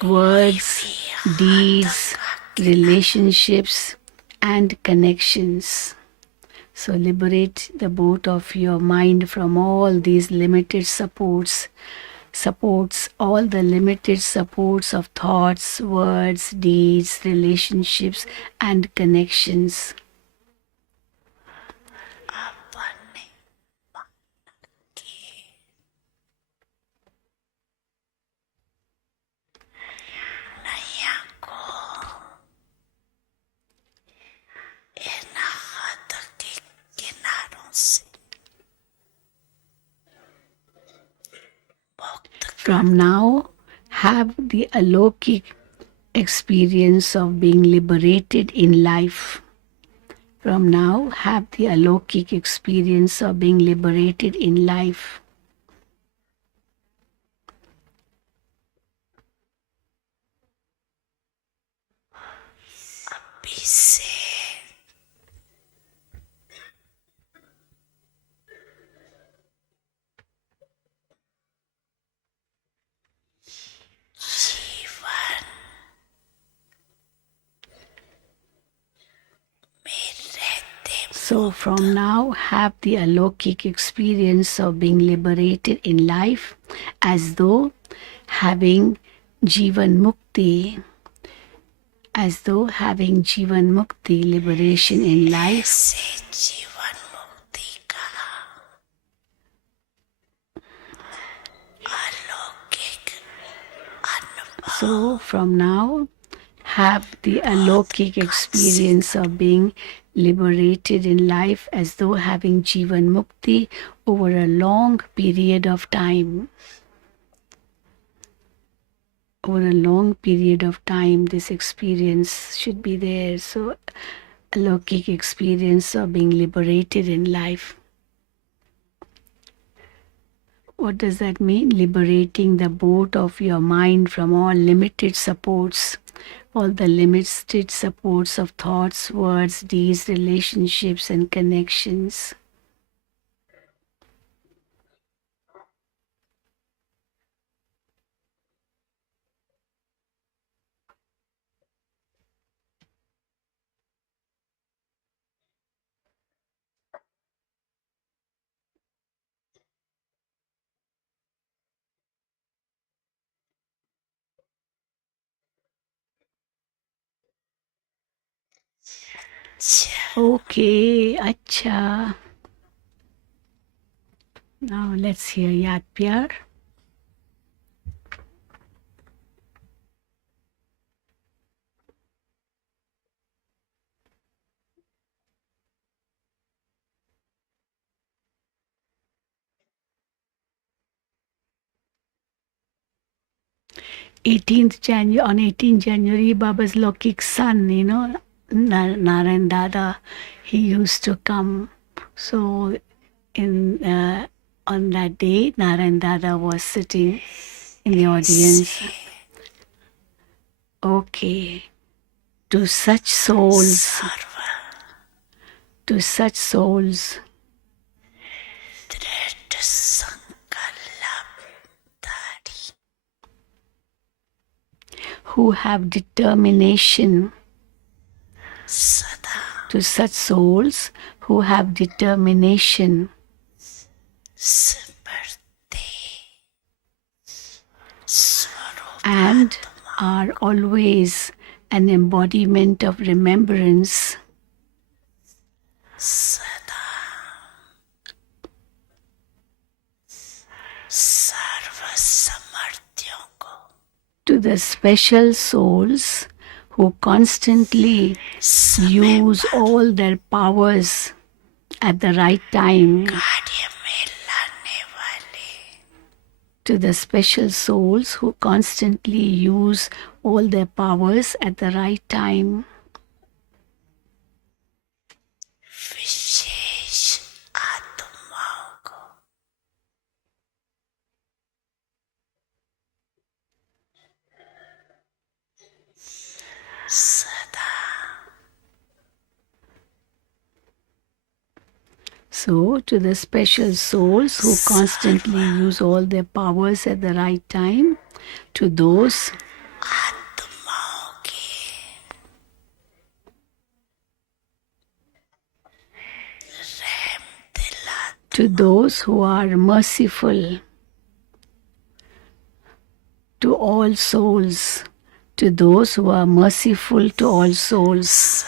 words, deeds, relationships, and connections. So liberate the boat of your mind from all these limited supports, all the limited supports of thoughts, words, deeds, relationships, and connections. From now, have the alokik experience of being liberated in life. From now, have the alokik experience of being liberated in life. So from now, have the alokik experience of being liberated in life as though having Jivan Mukti, liberation in life. So from now, have the alokik experience of being liberated in life as though having Jivan Mukti over a long period of time. Over a long period of time, this experience should be there. So, alokik experience of being liberated in life. What does that mean? Liberating the boat of your mind from all limited supports, all the limited supports of thoughts, words, deeds, relationships, and connections. Okay, acha. Now let's hear Yad Pyar. On 18th January, Baba's Lokik son, Narayan Dada, he used to come. So on that day, Narayan Dada was sitting in the audience. Okay. To such souls, who have determination, to such souls who have determination, and are always an embodiment of remembrance, to the special souls who constantly use all their powers at the right time, to the special souls who constantly use all their powers at the right time. So, to the special souls who constantly use all their powers at the right time, to those who are merciful to all souls, to those who are merciful to all souls.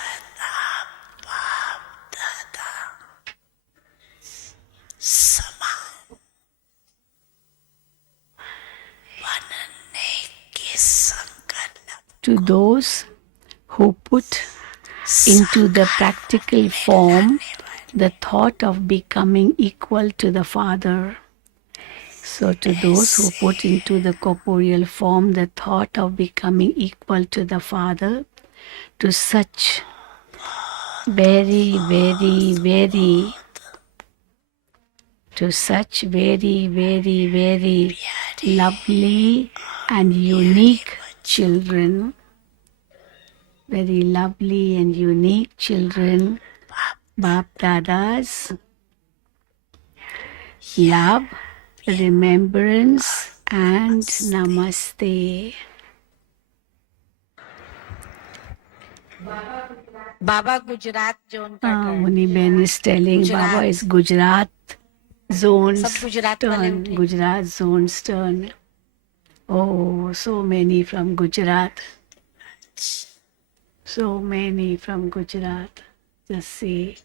To those who put into the practical form the thought of becoming equal to the Father. So to those who put into the corporeal form the thought of becoming equal to the Father, to such very, very, very, to such very, very, very lovely and unique children, very lovely and unique children, Bap Dada's love, remembrance and namaste. Baba Gujarat zone ka turn. Muni Ben is telling Gujarat. Baba is Gujarat zone's Sab Gujarat wale turn. uthe. Gujarat zone's turn. Oh, so many from Gujarat. So many from Gujarat. Just see,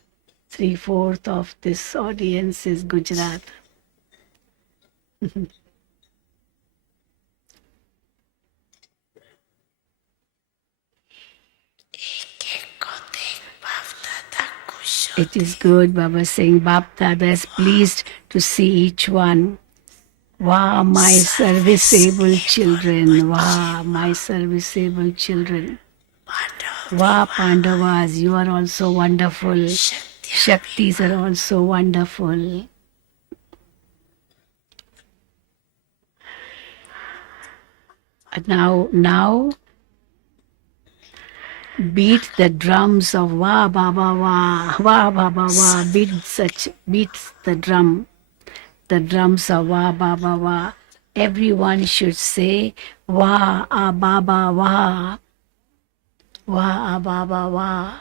3/4 of this audience is Gujarat. It is good, Baba saying, Bap Dada is pleased to see each one. Wow, my serviceable children. Wow, my serviceable children. Wow, Pandavas, you are also wonderful. Shaktis are also wonderful. Now, beat the drums of Wah Baba Wah, Wah Baba Wah. Beat the drums of Wah Baba Wah. Everyone should say Wah Baba Wah, Wah Baba Wah.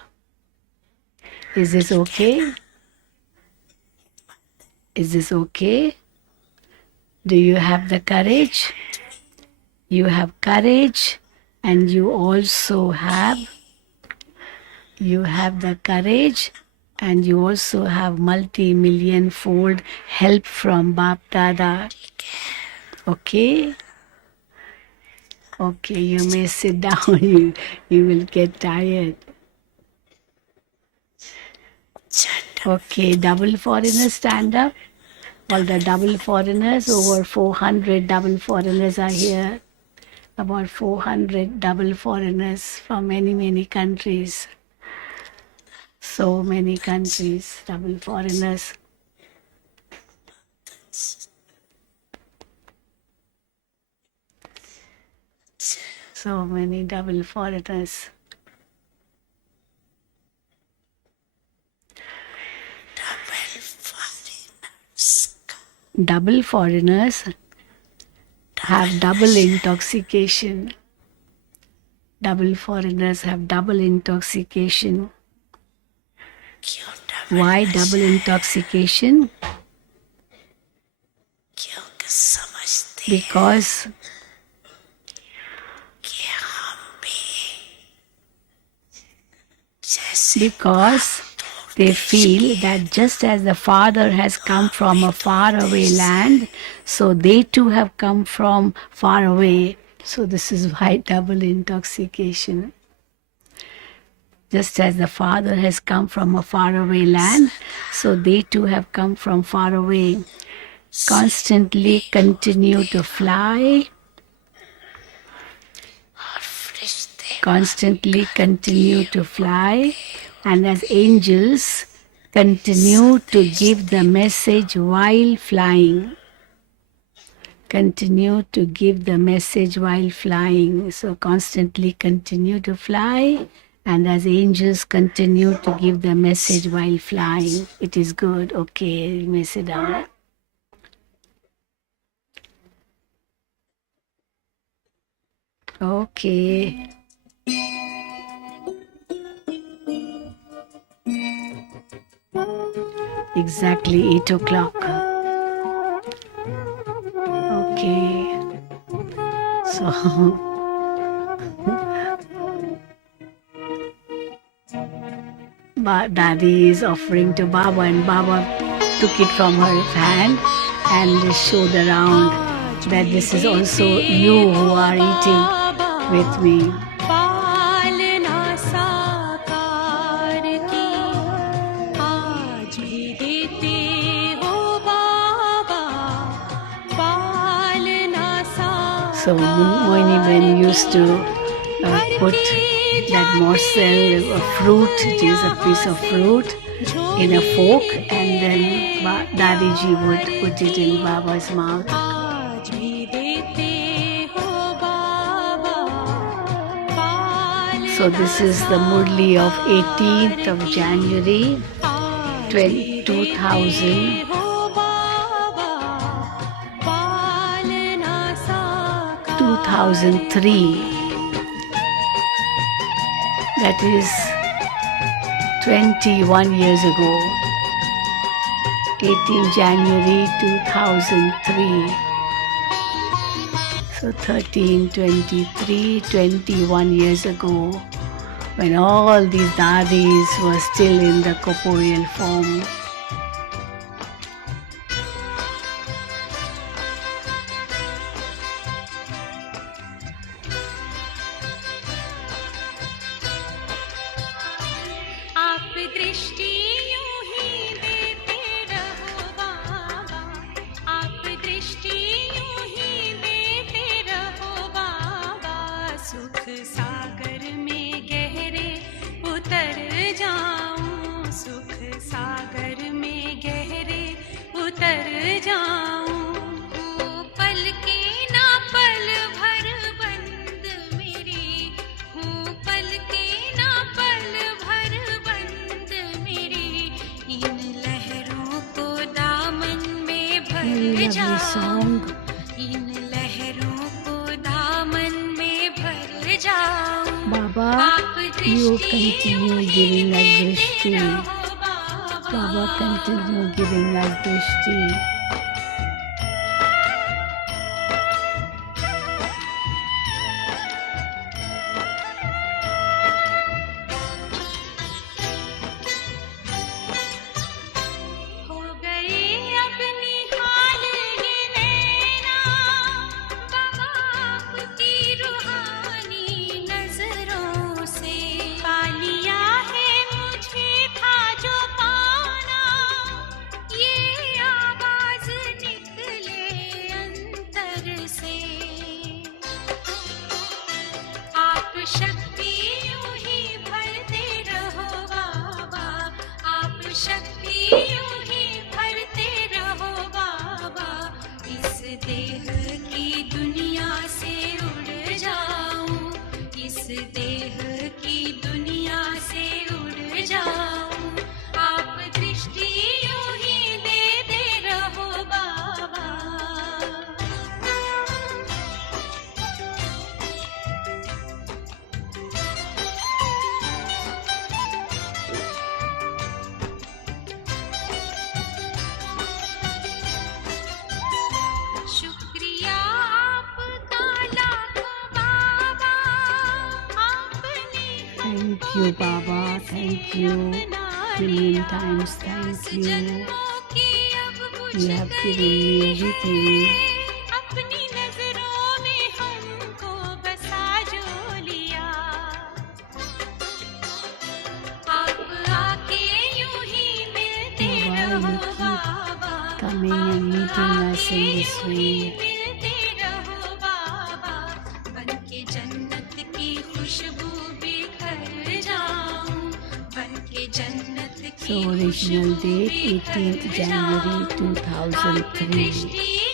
Is this okay? Is this okay? Do you have the courage? You have courage, and you also have the courage, and you also have multi-million fold help from Bap Dada. Okay? Okay, you may sit down. You will get tired. Okay, double foreigners stand up. All the double foreigners, over 400 double foreigners are here. About 400 double foreigners from many, many countries. So many countries, double foreigners. So many double foreigners. Double foreigners have double intoxication. Double foreigners have double intoxication. Why double intoxication? Because they feel that just as the Father has come from a faraway land, so they too have come from far away. So this is why double intoxication. Just as the Father has come from a faraway land, so they too have come from far away. Constantly continue to fly. Constantly continue to fly, and as angels continue to give the message while flying. Continue to give the message while flying. So constantly continue to fly, and as angels continue to give the message while flying. It is good. Okay, you may sit down. Okay. Exactly 8 o'clock. Okay. So Daddy is offering to Baba, and Baba took it from her hand and showed around that this is also you who are eating with me. So Moini Ben used to put that morsel of fruit, it is a piece of fruit, in a fork, and then Dadi ji would put it in Baba's mouth. So this is the Murli of 18th of January 2003. That is 21 years ago. 18 January 2003. So 13, 23, 21 years ago, when all these dadis were still in the corporeal form. Song. Baba, you continue giving us drishti. Baba, continue giving us drishti. Thank you, Baba. Thank you. Million times thank you. You have given me everything. Coming and meeting us in this way. So original date 18th January 2003.